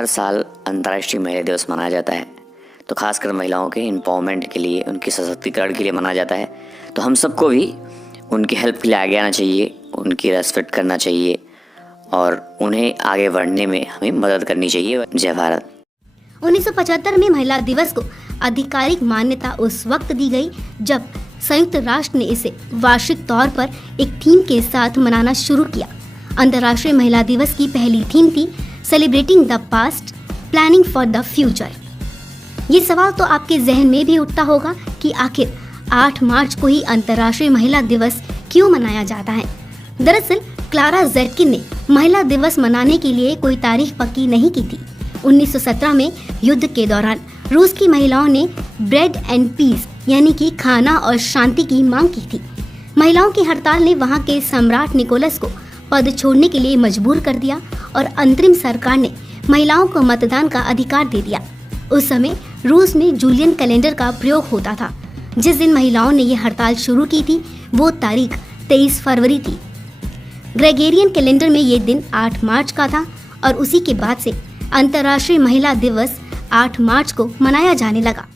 हर साल अंतर्राष्ट्रीय महिला दिवस मनाया जाता है, तो खासकर महिलाओं के एम्पावरमेंट के लिए, उनके सशक्तिकरण के लिए मनाया जाता है। तो हम सबको भी उनकी हेल्प के लिए आगे आना चाहिए, उनकी रेस्पेक्ट करना चाहिए और उन्हें आगे बढ़ने में हमें मदद करनी चाहिए। जय भारत। 1975 में महिला दिवस को आधिकारिक मान्यता उस वक्त दी गई जब संयुक्त राष्ट्र ने इसे वार्षिक तौर पर एक थीम के साथ मनाना शुरू किया। अंतर्राष्ट्रीय महिला दिवस की पहली थीम थी celebrating the past, planning for the future. ये सवाल तो आपके जहन में भी उठता होगा कि आखिर 8 मार्च को ही अंतर्राष्ट्रीय महिला दिवस क्यों मनाया जाता है। दरअसल क्लारा ज़ेटकिन ने महिला दिवस मनाने के लिए कोई तारीख पक्की नहीं की थी। 1917 में युद्ध के दौरान रूस की महिलाओं ने ब्रेड एंड पीस यानी कि खाना और शांति की मांग की थी। महिलाओं की हड़ताल ने वहां के सम्राट निकोलस को पद छोड़ने के लिए मजबूर कर दिया और अंतरिम सरकार ने महिलाओं को मतदान का अधिकार दे दिया। उस समय रूस में जूलियन कैलेंडर का प्रयोग होता था। जिस दिन महिलाओं ने यह हड़ताल शुरू की थी वो तारीख 23 फरवरी थी। ग्रेगोरियन कैलेंडर में ये दिन 8 मार्च का था और उसी के बाद से अंतर्राष्ट्रीय महिला दिवस 8 मार्च को मनाया जाने लगा।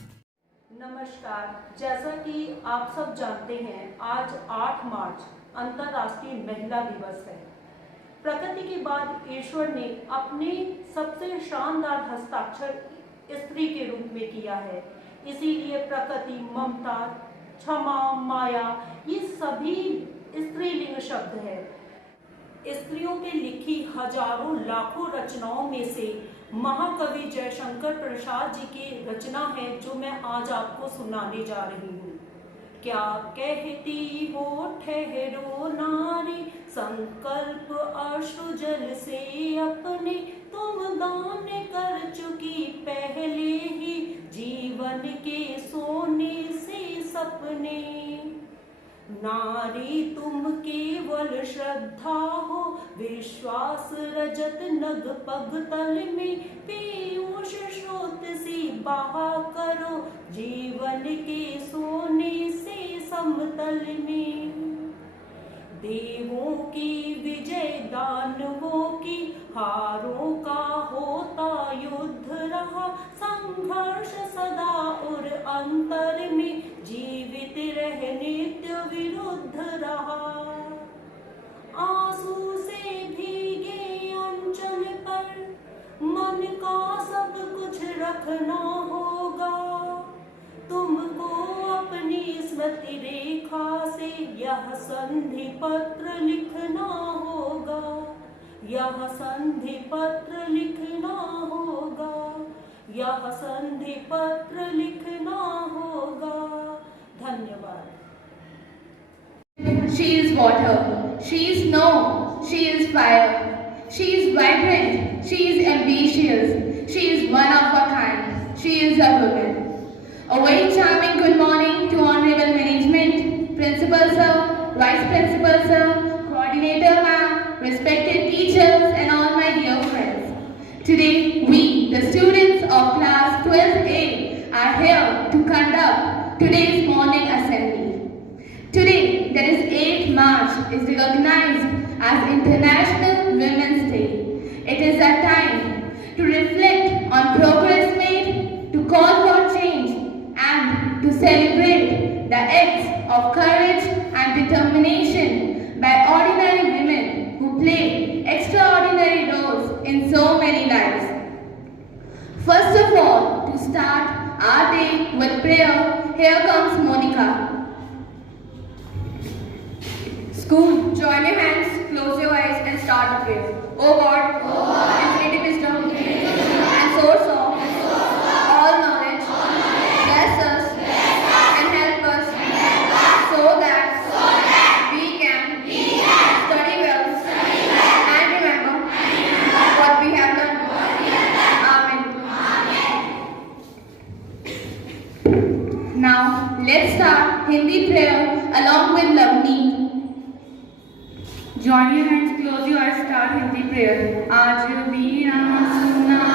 नमस्कार, जैसा कि आप सब जानते हैं आज 8 मार्च अंतर्राष्ट्रीय महिला दिवस है। प्रकृति के बाद ईश्वर ने अपने सबसे शानदार हस्ताक्षर स्त्री के रूप में किया है। इसीलिए प्रकृति, ममता, क्षमा, माया ये सभी स्त्रीलिंग शब्द है। स्त्रियों के लिखी हजारों लाखों रचनाओं में से महाकवि जयशंकर प्रसाद जी की रचना है जो मैं आज आपको सुनाने जा रही हूँ। क्या कहती हो ठहरो नारी, संकल्प अश्रु जल से अपने, तुम दान कर चुकी पहले ही जीवन के सोने से सपने। नारी तुम केवल श्रद्धा हो, विश्वास रजत नग पग तल में, पीयूष स्रोत सी बहा करो जीवन के सोने से समतल में। देवों की विजय दानवों की हारों का होता युद्ध रहा, संघर्ष सदा और अंतर में जीवित रह नित्य विरुद्ध रहा। आंसू से भीगे अंचल पर मन का सब कुछ रखना होगा, तुमको अपनी स्मृति रेखा से यह संधि पत्र लिखना होगा, यह संधि पत्र लिखना होगा, यह संधि पत्र लिखना होगा। धन्यवाद। She is water, she is snow, she is fire, she is vibrant, she is ambitious, she is one of a kind, she is a woman. A very charming good morning to Honorable Management, Principal Sir, Vice Principal Sir, Coordinator Ma'am, respected teachers and all my dear friends. Today we, the students of class 12A, are here to conduct today's morning assembly. Today, that is 8 March, is recognized as International Women's Day. It is a time to reflect on progress made, to call for change, and to celebrate the acts of courage and determination by ordinary women who play extraordinary roles in so many lives. First of all, to start our day with prayer, here comes Monica. School, join your hands, close your eyes and start the prayer. O God, infinite wisdom and source of all knowledge, bless us and help us so that we can study well and remember what we have learned. Amen. Now, let's start Hindi prayer along with Lavneet. Join your hands, close your eyes, start Hindi prayer. आज वीणा सुना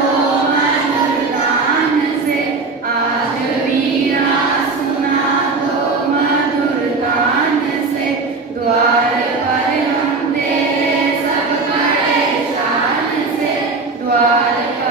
दो मधुर तान से, आज वीणा सुना दो मधुर तान से, द्वार पर हम तेरे सब बड़े शान से, द्वार पर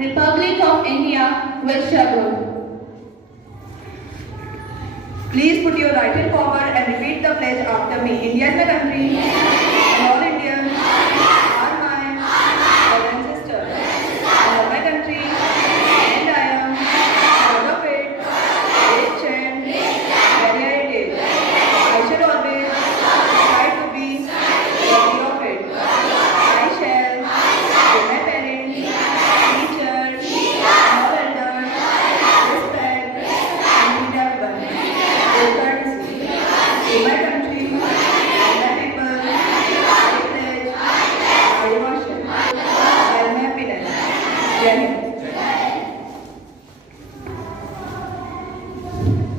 Republic of India will struggle. Please put your right hand forward and repeat the pledge after me. India is my country, and all Indians are my brothers and sisters. I love my country, and I am proud of it, rich and very heritage. I shall always try to be worthy of it. I shall give my parents, teachers, all elders, respect and treat everyone with courtesy. To my country and my people, I pledge my devotion and my happiness. Jai Hind.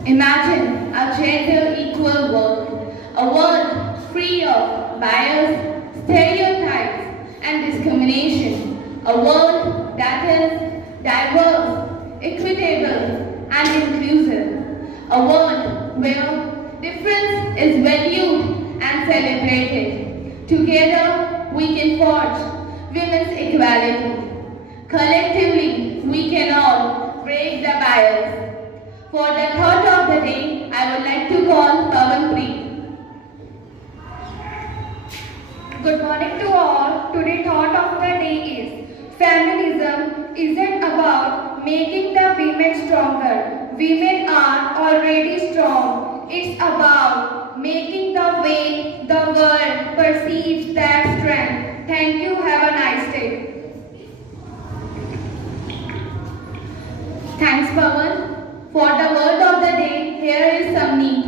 Imagine a gender equal world, a world free of bias, stereotypes, and discrimination, a world that is diverse, equitable, and inclusive, a world where difference is valued and celebrated. Together, we can forge women's equality. Collectively, we can all break the bias. For the thought of the day, I would like to call Pawan Preet. Good morning to all. Today's thought of the day is feminism isn't about making the women stronger. Women are already strong. It's about making the way the world perceives that strength. Thank you. Have a nice day. Thanks, Pawan. For the word of the day, here is some need.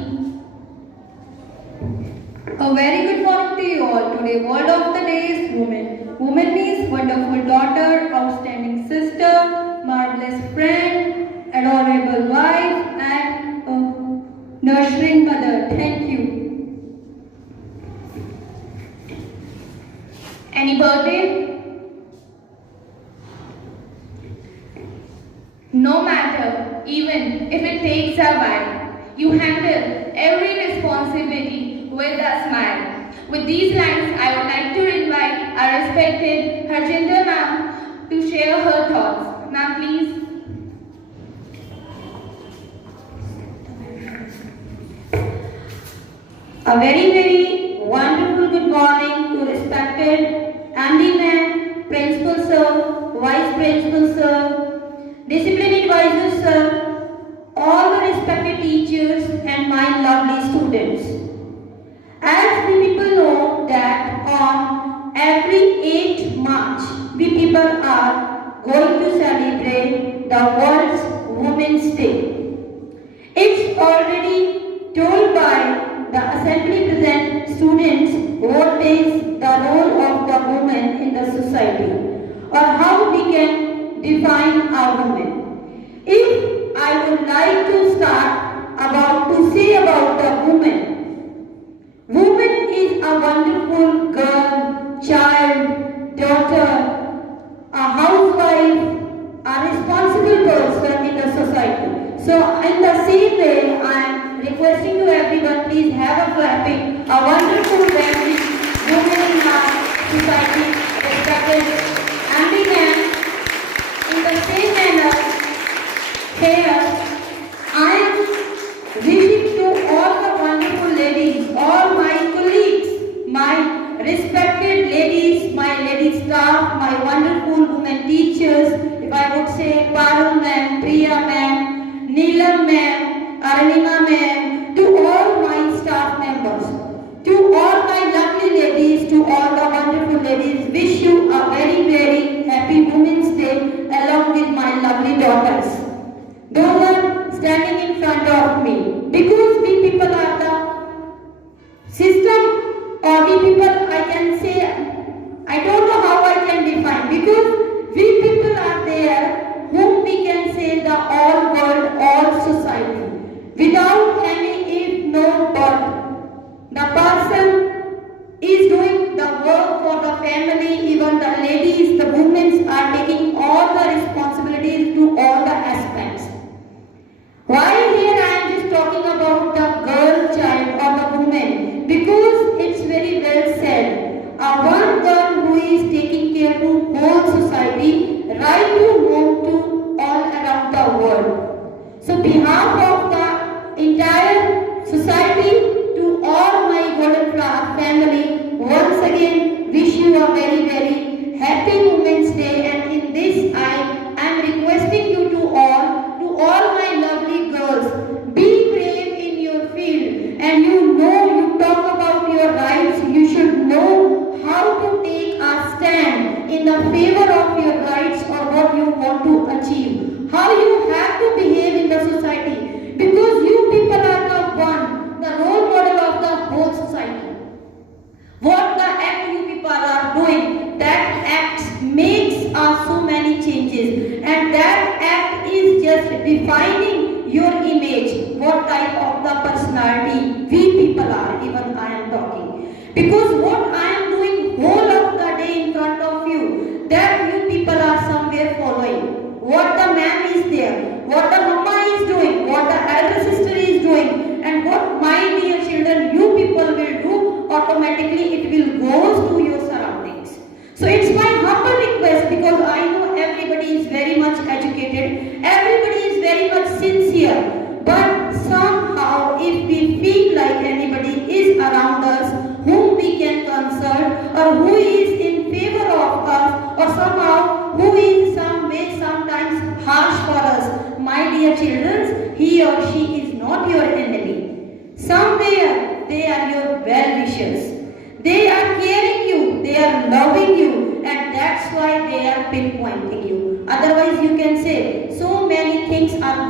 A very good morning to you all. Today word of the day is woman. Woman means wonderful daughter, outstanding sister, marvelous friend, adorable wife and a nurturing mother. Thank you. Any birthday? No matter, even if it takes a while, you handle every responsibility with a smile. With these lines, I would like to invite our respected Harjinder ma'am to share her thoughts. Ma'am, please. A very wonderful good morning to respected MD ma'am, Principal sir, Vice Principal sir, Discipline Advisor sir, all the respected teachers and my lovely students. As we people know that on every 8th March, we people are going to celebrate the World's Women's Day. It's already told by the assembly present students what is the role of the woman in the society or how we can define our woman. If I would like to start to say about the woman, woman is a wonderful girl, child, daughter, a housewife, a responsible person in the society. So in the same way, I am requesting to everyone, please have a clapping, a wonderful family, women in our society, respected Andy Nan. In the same manner, here, I am wishing to all the wonderful ladies, all my colleagues, my respected ladies, my lady staff, my wonderful women teachers, if I would say Parul ma'am, Priya ma'am, Neelam ma'am, Aranima ma'am, to all my staff members, to all my lovely ladies, to all the wonderful ladies, wish you a very, very happy Women's Day along with my lovely daughters. Those are standing in front of me because we people are the system, or we people, I can say, I don't know how I can define, because we people are there whom we can say the all world, all society, without any if, no, but. The person is doing the work for the family, even the ladies, the women are taking all the responsibilities to all the aspects. Why here I am just talking about the girl child or the woman? Because it's very well said. One girl who is taking care to whole society, right to home to all around the world. So behalf of the entire society, to all my Golden Flower family, once again wish you a very, very happy Women's Day, and in this I am requesting you to all my lovely girls, be brave in your field, and you talk about your rights, you should know how to take a stand in the favor of your rights or what you want to achieve, how you have to behave in the society, because you people are the role model of the whole society. What the act you people are doing, that act makes so many changes, and that act is just defining your image, what type of the personality we people are, even I am talking. Because what I am doing whole of the day in front of you, that you people are somewhere following. What the man is there, what the mama is doing, what the elder sister is doing, and what my dear children, you people will do, automatically it will go to your surroundings. So it's my humble request, because I know everybody is very much educated, everybody is very much sincere, but somehow if we feel like anybody is around us whom we can consult, or who is in favor of us, or somehow who is some way sometimes harsh for us, my dear children, he or she is not your enemy. Somewhere they are your well-wishers. They are caring you, they are loving you, and that's why they are pinpointing you. Otherwise you can say, so many things are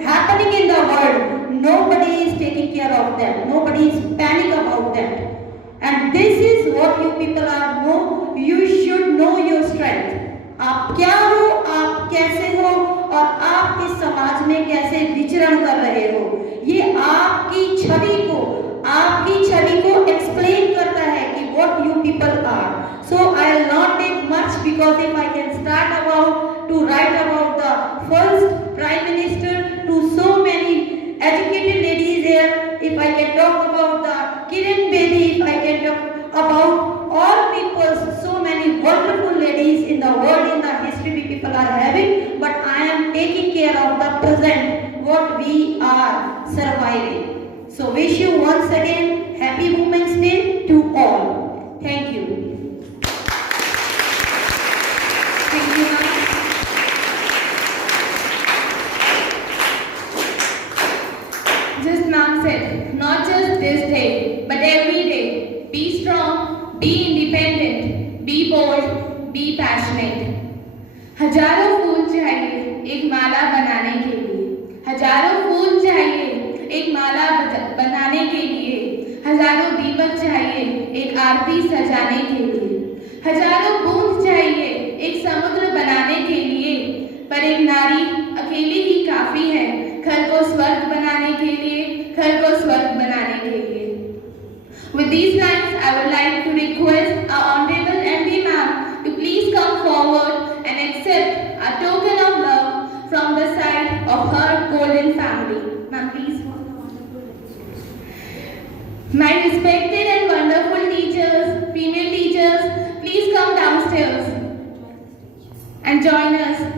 happening in the world, nobody is taking care of them, nobody is panic about that. And this is what you people are know, you should know your strength. आप क्या हो, आप कैसे हो, और आप इस समाज में कैसे विचरण कर रहे हो, ये आपकी छवि को एक्सप्लेन करता है कि what you people are. So I will not take much, because if I can start to write about the first Prime Minister, to so many educated ladies here, if I can talk about the Kiran Bedi, if I can talk about all people, so many wonderful ladies in the world, in the history we people are having, but I am taking care of the present, what we are surviving. So wish you once again happy Women's Day to all. Thank you. Thank you, ma'am. Just ma'am said, not just this day, but every day, be strong, be independent, be bold, be passionate. हजारों फूल चाहिए एक माला बनाने के लिए, हजारों फूल चाहिए एक माला बनाने के लिए, हजारों दीपक चाहिए एक आरती सजाने के लिए, हजारों बूंद चाहिए एक समुद्र बनाने के लिए, पर एक नारी अकेली ही काफी है घर को स्वर्ग बनाने के लिए, घर को स्वर्ग बनाने के लिए. With these lines, I would like to request our Honorable MD Ma'am to please come forward and accept a token of love from family. Ma'am, please. My respected and wonderful teachers, female teachers, please come downstairs and join us.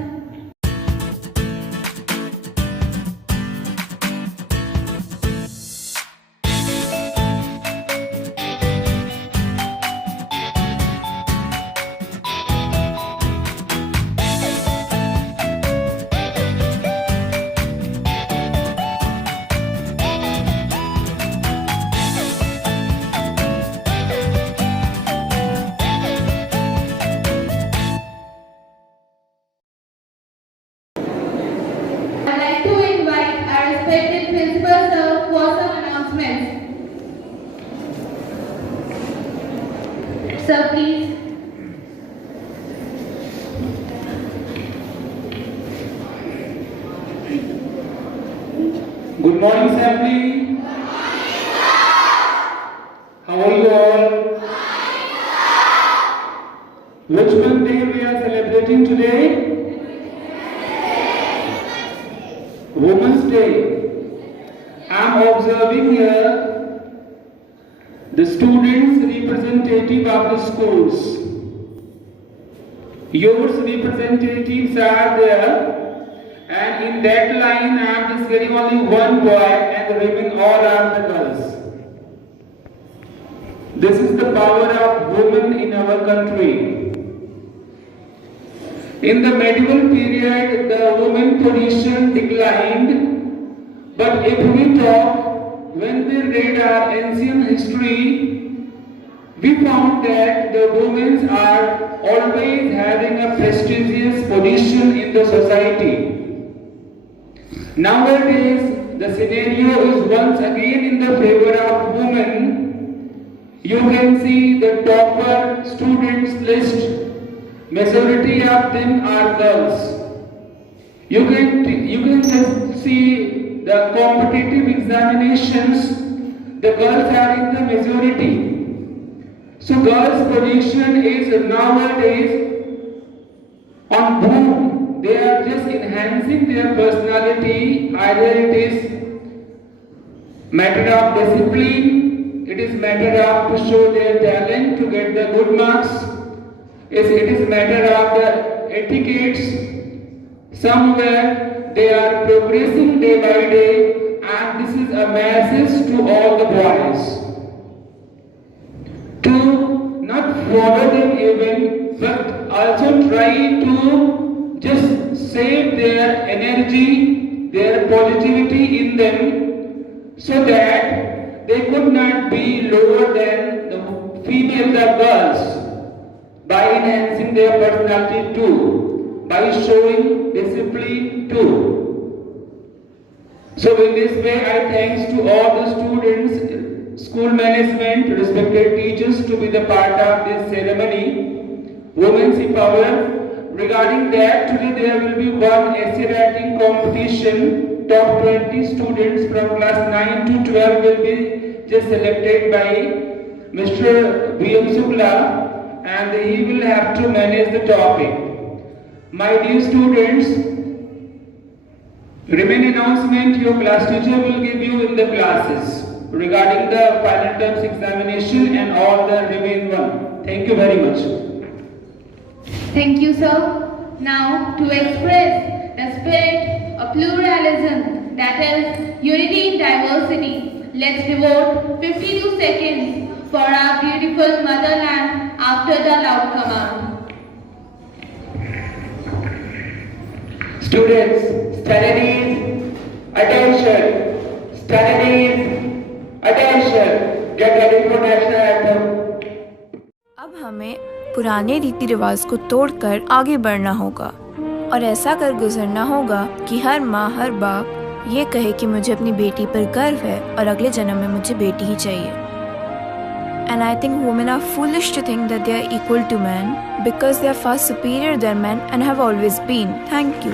I'd like to invite our respected principal sir for some announcements. Sir, please. Good morning, assembly. How are you all? Which birthday we are celebrating today? Women's Day. I am observing here the students representative of the schools. Yours representatives are there, and in that line I am discussing only one boy and the women all are the girls. This is the power of women in our country. In the medieval period, the women position declined, but if we talk, when we read our ancient history, we found that the women are always having a prestigious position in the society. Nowadays, the scenario is once again in the favor of women. You can see the topper students list. Majority of them are girls. You can just see the competitive examinations. The girls are in the majority. So girls' position is nowadays on boom. They are just enhancing their personality. Either it is matter of discipline, it is matter of to show their talent to get the good marks. It is matter of the etiquettes. Somewhere they are progressing day by day, and this is a message to all the boys to not follow them even, but also try to just save their energy, their positivity in them, so that they could not be lower than the females or girls, by enhancing their personality too, by showing discipline too. So in this way, I thanks to all the students, school management, respected teachers to be the part of this ceremony, Women's Empowerment. Regarding that, today there will be one essay writing competition. Top 20 students from class 9 to 12 will be just selected by Mr. B.M. Sukla, and he will have to manage the topic. My dear students, remain announcement your class teacher will give you in the classes regarding the final terms examination and all the remain one. Thank you very much. Thank you, sir. Now, to express the spirit of pluralism, that is unity in diversity, let's devote 52 seconds for our beautiful motherland after the loud command. Students, studies, attention. Studies, attention. Get ready for national anthem. अब हमें पुराने रीति रिवाज को तोड़कर आगे बढ़ना होगा और ऐसा कर गुजरना होगा कि हर माँ हर बाप ये कहे कि मुझे अपनी बेटी पर गर्व है और अगले जन्म में मुझे बेटी ही चाहिए. And I think women are foolish to think that they are equal to men because they are far superior than men and have always been. Thank you.